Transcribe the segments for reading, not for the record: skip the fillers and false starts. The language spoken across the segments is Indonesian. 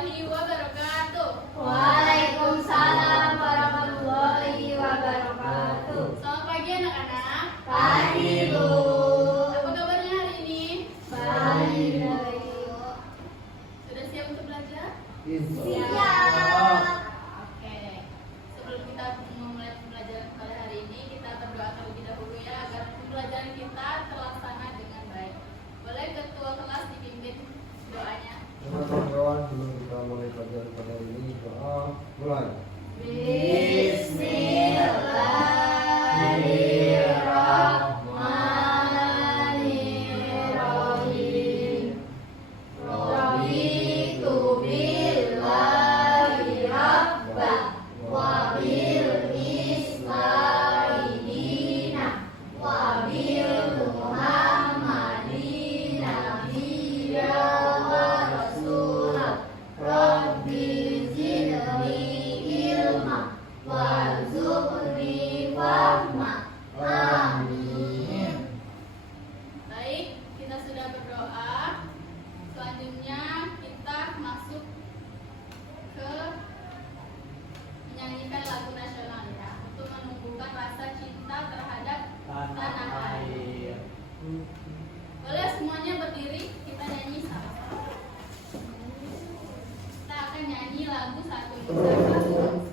warahmatullahi wabarakatuh. Waalaikumsalam warahmatullahi wabarakatuh. Selamat pagi anak-anak. Pagi, Bu. Apa kabarnya hari ini? Baik. Sudah siap untuk belajar? Siap. Oke. Sebelum kita memulai pembelajaran pada hari ini, kita berdoa terlebih dahulu ya agar pembelajaran kita terlaksana dengan baik. Boleh ketua kelas dipimpin doanya? Teman-teman, sebelum kita mulai pelajaran pada hari ini, doa mulai. Bismillahirrahmanirrahim. Raditu billahi rabban wa bil islami dinan wa bil muhammadin nabiyyan wa rasulan. Rabbi zidni ilma warzuqni fahma. Amin. Baik, kita sudah berdoa. Selanjutnya kita masuk ke menyanyikan lagu nasional ya, untuk menumbuhkan rasa cinta terhadap tanah air. Boleh semuanya berdiri, kita nyanyi sama-sama. Kita akan nyanyi lagu Satu Nusa.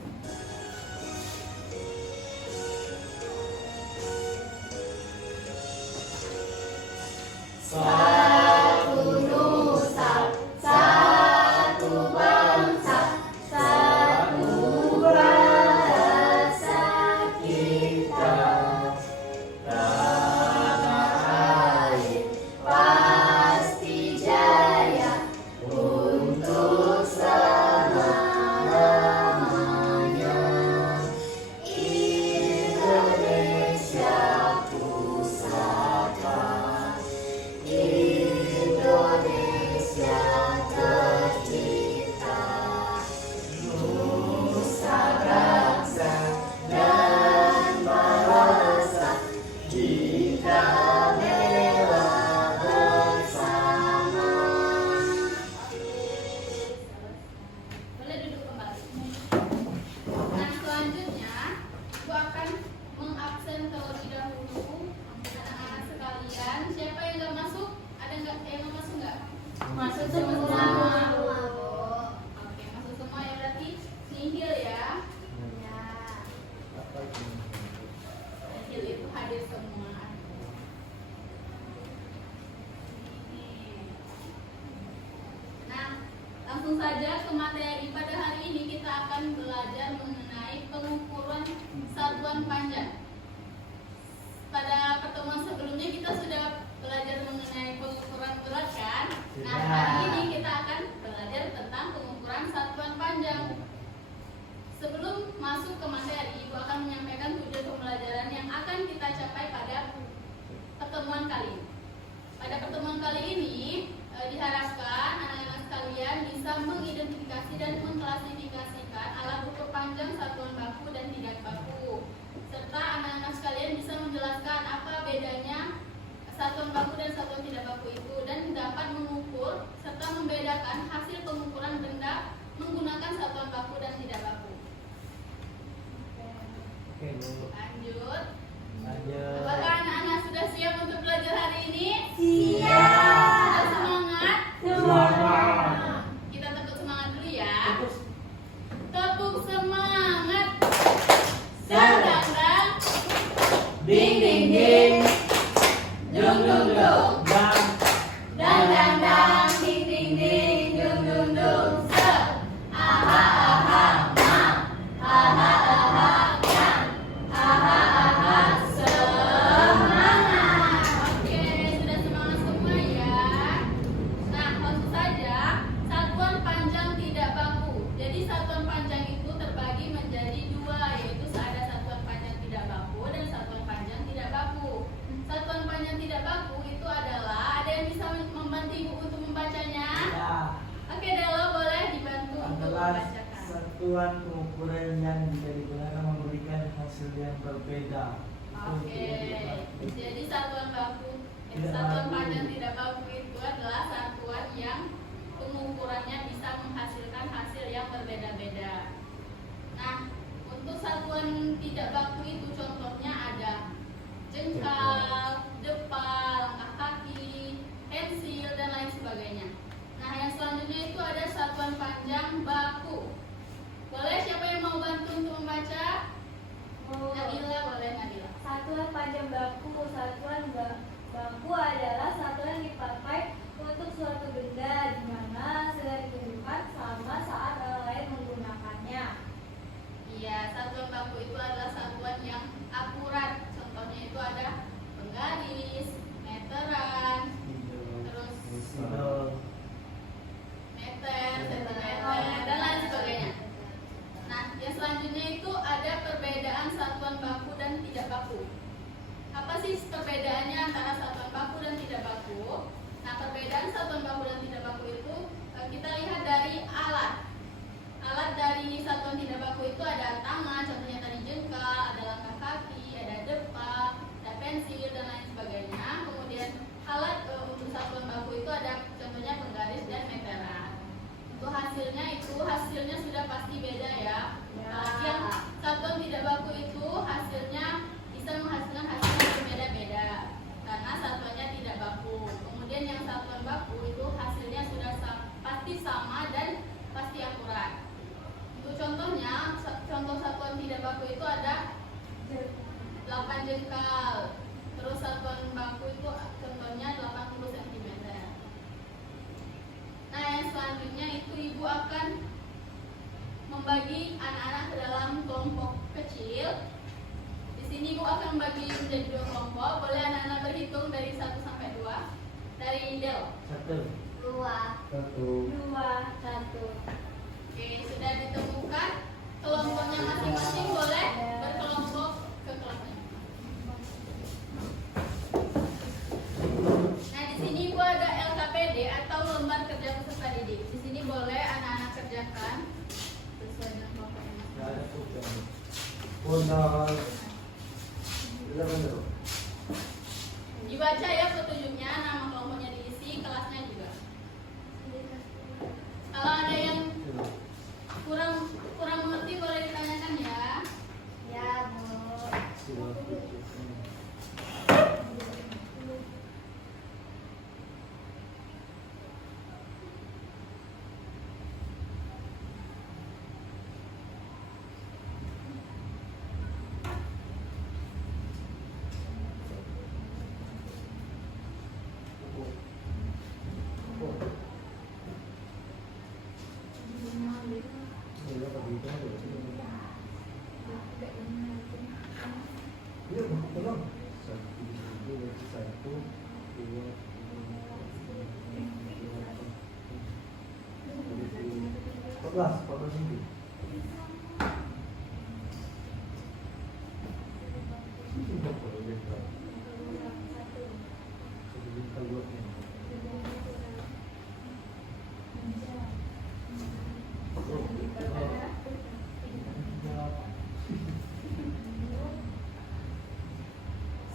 Satu nusa, satu bangsa, satu bahasa kita. Tanah air pasti jaya untuk selama-lamanya. Indonesia pusaka, Indonesia tercinta, nusa bangsa dan bangsa kita bela bersama. Boleh duduk kembali. Nah, selanjutnya Ibu akan mengabsen terlebih dahulu anak-anak sekalian. Siapa yang nggak masuk? Ada nggak yang nggak masuk nggak? Masuk semua. Oke, masuk semua ya, berarti nihil ya. Apa itu? Nihil itu hadir semua. Nah, langsung saja ke materi. Pada hari ini kita akan belajar mengenai pengukuran satuan panjang. Pada pertemuan sebelumnya kita sudah belajar mengenai pengukuran berat kan? Nah, hari ini kita akan belajar tentang pengukuran satuan panjang. Sebelum masuk ke materi, Ibu akan menyampaikan tujuan pembelajaran yang akan kita capai pada pertemuan kali ini. Pada pertemuan kali ini diharapkan anak-anak sekalian bisa mengidentifikasi dan mengklasifikasikan alat ukur panjang satuan baku dan tidak baku, serta anak-anak sekalian bisa menjelaskan apa bedanya satuan baku dan satuan tidak baku itu, dan dapat mengukur serta membedakan hasil pengukuran benda menggunakan satuan baku dan tidak baku. Oke, Bu. Lanjut. Lanjut. Apakah anak-anak sudah siap untuk belajar hari ini? Siap. Sudah semangat? Semangat. Kita tepuk semangat dulu ya. Tepuk semangat. Dang dang dang. Ding ding ding, Dung dung dung. Dan dang dang dang, ding ding ding, dung dung dung. Se, aha aha ma, aha aha nyam, aha aha semangat. Oke, sudah semangat semua ya. Nah, langsung saja. Satuan panjang tidak baku. Jadi satuan panjang itu terbagi menjadi dua, yaitu ada satuan panjang tidak baku dan satuan panjang tidak baku. Satuan panjang tidak baku itu adalah, ada yang bisa membantu Ibu untuk membacanya? ya, Oke, Delo, boleh dibantu untuk adalah membacakan. satuan pengukuran yang bisa digunakan memberikan hasil yang berbeda. Itu Oke, untuk jadi satuan baku, Tidak satuan baku. panjang tidak baku itu adalah satuan yang pengukuran pengukurannya bisa menghasilkan hasil yang berbeda-beda. Nah, untuk satuan tidak baku itu contohnya ada jengkal, depa, langkah kaki, pensil, dan lain sebagainya. Nah, yang selanjutnya itu ada satuan panjang baku. Boleh siapa yang mau bantu untuk membaca? Nadila, boleh Nadila. Satuan panjang baku. Baku adalah satuan yang dipakai untuk suatu benda di mana sudah ditunjukkan sama saat orang lain menggunakannya. Iya, satuan baku itu adalah satuan yang akurat. Contohnya itu ada penggaris, meteran, terus meter, sentimeter, dan lain sebagainya. Nah, yang selanjutnya itu ada perbedaan satuan baku dan tidak baku. Apa sih perbedaannya antara satuan baku dan tidak baku? Nah, perbedaan satuan baku dan tidak baku itu kita lihat dari alat. Alat dari satuan tidak baku itu ada tangan, contohnya tadi jengkal, ada langkah kaki, ada depa, ada pensil, dan lain sebagainya. Kemudian alat untuk satuan baku itu ada contohnya penggaris dan meteran. Untuk hasilnya sudah pasti beda ya. Yang satuan tidak baku itu hasilnya bisa menghasilkan hasil yang berbeda-beda karena satuannya tidak baku. Kemudian yang satuan baku itu hasilnya sudah pasti sama dan pasti akurat. Untuk contohnya, contoh satuan tidak baku itu ada 8 jengkal. Terus satuan baku itu contohnya 80 cm. Nah, yang selanjutnya itu ibu akan membagi anak-anak ke dalam kelompok kecil. Di sini ibu akan membagi menjadi 2 kelompok. Boleh anak-anak berhitung dari 1 sampai 2. Dari Del. 1. 1. 2. 1. Oke, sudah ditemukan kelompoknya masing-masing, boleh berkelompok ke kelasnya. Nah, di sini ibu ada LKPD atau lembar kerja peserta didik. Di sini boleh anak-anak kerjakan sesuai dengan kelompoknya. Nggak ada tugas. Pun Dibaca ya petunjuknya, nama kelompoknya diisi, kelasnya juga. Kalau ada yang kurang mengerti boleh ditanyakan ya. Ya, Bu.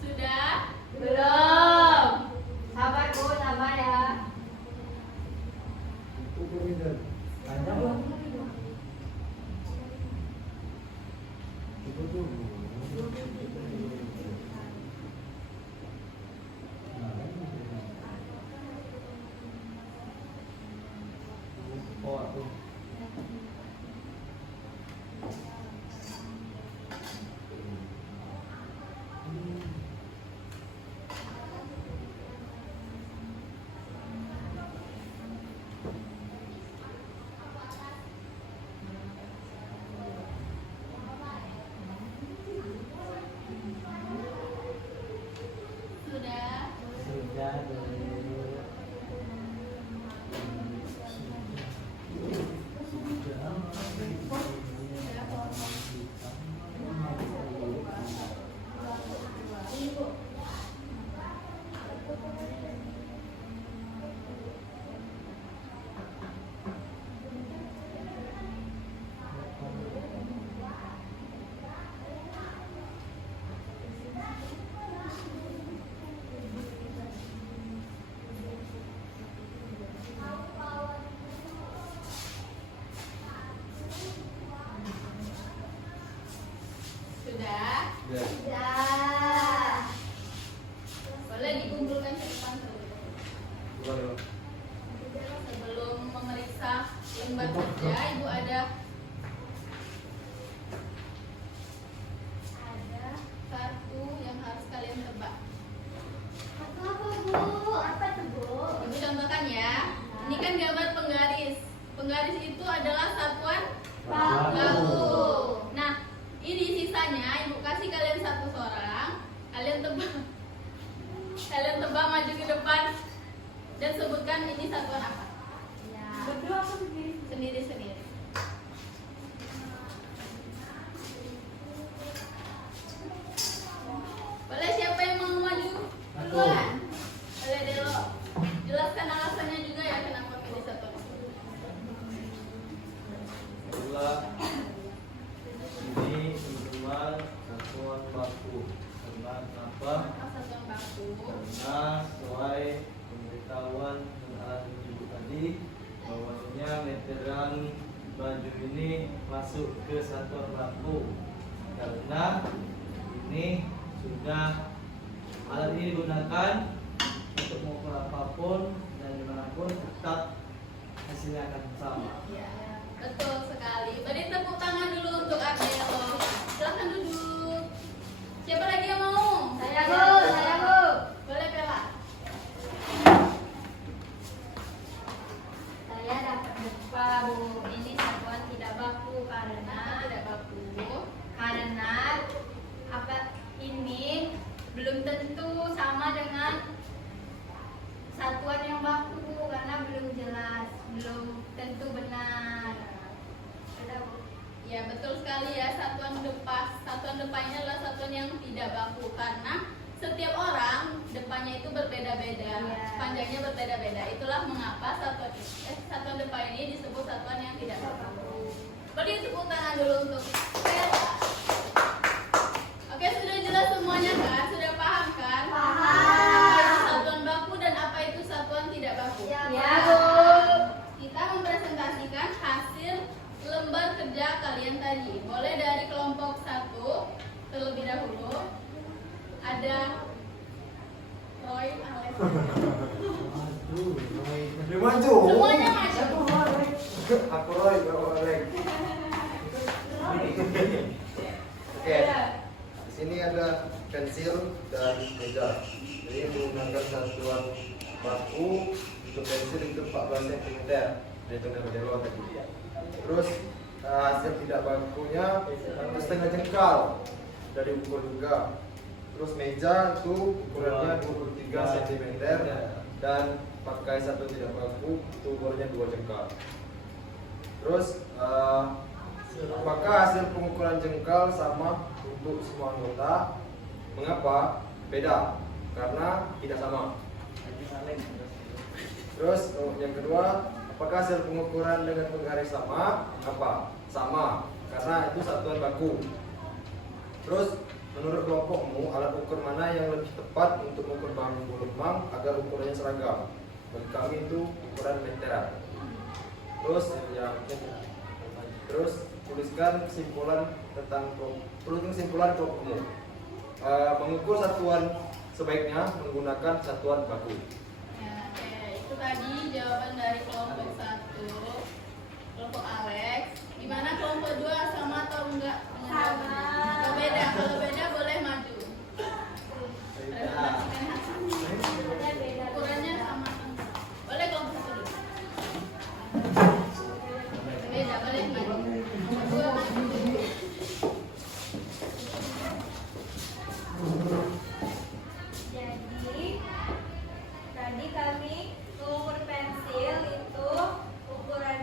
Sudah? Belum. Sabar, Bu, sabar ya. Panjang loh. Oh, aku. Sudah? Sudah dulu. sisa lembar kerja, Ibu ada satu yang harus kalian tebak. Apa Bu? Apa tuh Bu? Ibu contohkan ya. Ini kan gambar penggaris. Penggaris itu adalah satuan baku. Nah, ini sisanya Ibu kasih kalian satu orang. Kalian tebak. Kalian tebak maju ke depan dan sebutkan ini satuan apa. Ya. Berdua apa sendiri? Sendiri-sendiri. Boleh siapa yang mau maju duluan? Boleh Delo. Jelaskan alasannya juga ya kenapa pilih satuan. Itulah ini menjual satuan baku. Karena kenapa? Apa satuan baku? Karena sesuai pemberitahuan dan alat ibu tadi, bahwasanya meteran baju ini masuk ke satuan baku. Karena ini sudah alat ini digunakan untuk mengukur apapun dan dimanapun tetap hasilnya akan sama. Ya, betul sekali. Beri tepuk tangan dulu untuk Adelo. Silahkan duduk. Siapa lagi yang mau? Saya Bu. Boleh Bella. Saya dapat lupa Bu. Ini satuan tidak baku karena Tidak baku. apa ini belum tentu sama dengan satuan yang baku Bu, karena belum jelas, belum tentu benar. Sudah Bu. Ya betul sekali ya, satuan depannya adalah satuan yang tidak baku karena setiap orang depannya itu berbeda-beda, Iya. panjangnya berbeda-beda. Itulah mengapa satuan depan ini disebut satuan yang tidak baku. Beri tepuk tangan dulu untuk Bella. Oke, sudah jelas semuanya kan? Sudah paham kan? Paham. Apa itu satuan baku dan apa itu satuan tidak baku? Ya Bu. Kita mempresentasikan hasil lembar kerja kalian tadi. Boleh dari kelompok 1 terlebih dahulu. Ada Roy, Alex. Aduh, Dia maju. Semuanya maju. Aku Roy, kamu Alex. Oke. Di sini ada pensil dan meja. Jadi menggunakan satuan baku untuk pensil itu 14 cm dari tengah Adelo tadi. Terus hasil tidak bakunya setengah jengkal dari ukur juga. Terus meja itu ukurannya 23 cm dan pakai satu tidak baku itu ukurannya 2 jengkal. Terus apakah hasil pengukuran jengkal sama untuk semua anggota? Mengapa? Beda, karena tidak sama. Terus yang kedua, apakah hasil pengukuran dengan penggaris sama? Apa? Sama, karena itu satuan baku. Terus menurut kelompokmu, alat ukur mana yang lebih tepat untuk mengukur bahan lemang agar ukurannya seragam? Bagi kami itu ukuran meteran. Terus tuliskan kesimpulan tentang kelompokmu. Mengukur satuan sebaiknya menggunakan satuan baku. Ya, oke. Itu tadi jawaban dari kelompok 1, kelompok Alex. Gimana kelompok 2, sama atau enggak? Sama. Kalau beda, boleh maju. Presentasikan hasil. Beda. Ukurannya sama atau enggak? Boleh kelompok 1 dulu. Beda, boleh maju. Kelompok 2 maju. Jadi tadi kami mengukur pensil itu ukuran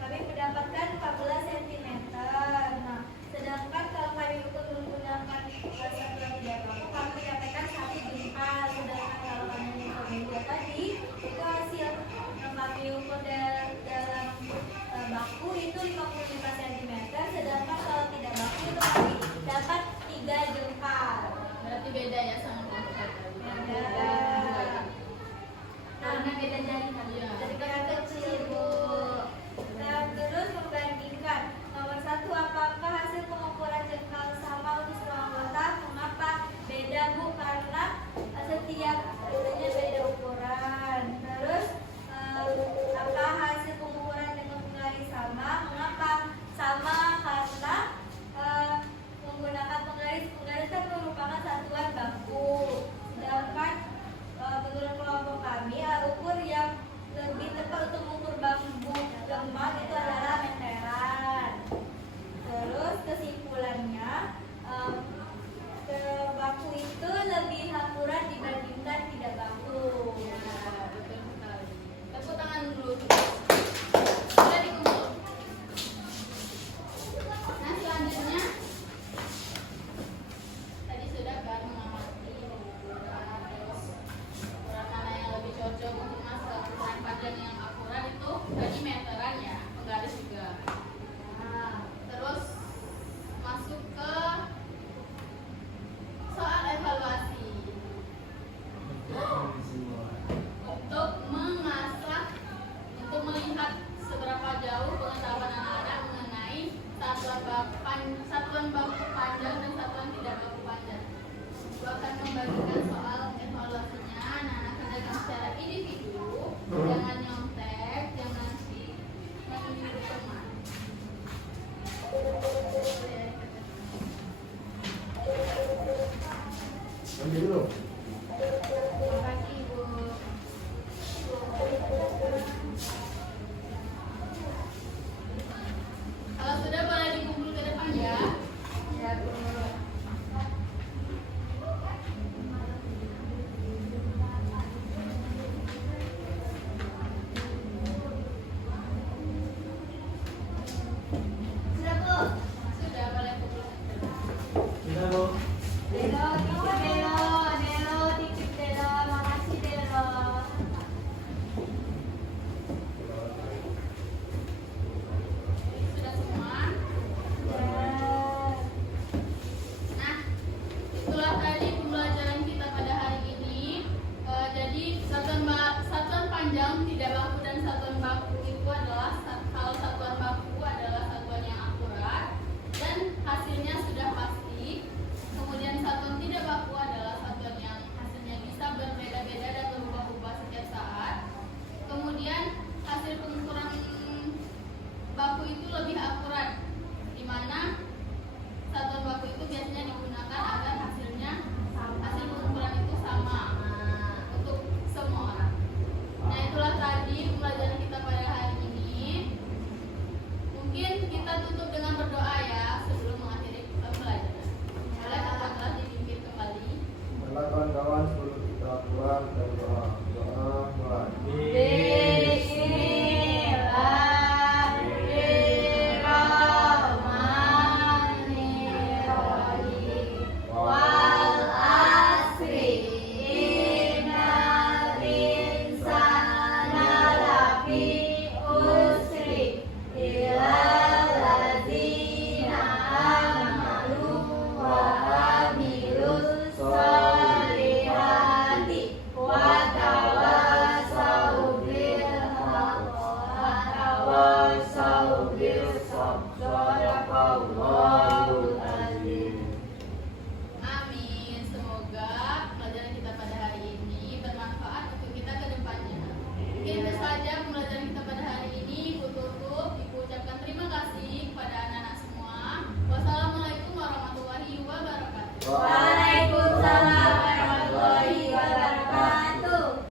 kami mendapatkan 14 cm. Nah, sedangkan kalau kami ukur menggunakan satuan tidak baku kami mendapatkan 1 jengkal. Sedangkan kalau kami ukur meja tadi itu hasil yang kami ukur dalam melihat seberapa jauh pengetahuan anak-anak mengenai satuan baku panjang dan satuan tidak baku panjang. Ibu akan membagikan soal evaluasinya. Anak-anak kerjakan secara individu, jangan nyontek, jangan meniru teman. Ambil dulu. Terima kasih Ibu. Kalau sudah boleh dikumpul ke depan ya. Ya, Bu. Sudah, Bu. Sudah boleh kumpul ke depan. Kita Bu. Delo, titip Delo, Delo, titip Delo, makasih Delo. Sudah semua. Nah, itulah tadi pembelajaran kita pada hari ini. Jadi satuan panjang tidak baku dan satuan baku itu adalah kalau satuan baku adalah satuan yang akurat dan hasilnya sudah pasti. Kemudian satuan tidak baku adalah satuan yang hasilnya bisa berbeda-beda dan berubah-ubah setiap saat. Kemudian hasil pengukuran baku itu lebih akurat, di mana satuan baku itu biasanya digunakan agar hasil pengukuran itu sama untuk semua orang. Nah, itulah tadi pembelajaran kita pada hari ini. Mungkin kita tutup dengan berdoa ya sebelum mengakhiri pembelajaran. Boleh kakak kelas dipimpin kembali. Baiklah kawan-kawan, sebelum kita pulang kita berdoa. Doa mulai. Amin. Semoga pelajaran kita pada hari ini bermanfaat untuk kita ke depannya. Mungkin itu saja pembelajaran kita pada hari ini. Ibu tutup. Ibu ucapkan terima kasih kepada anak-anak semua. Wassalamualaikum warahmatullahi wabarakatuh.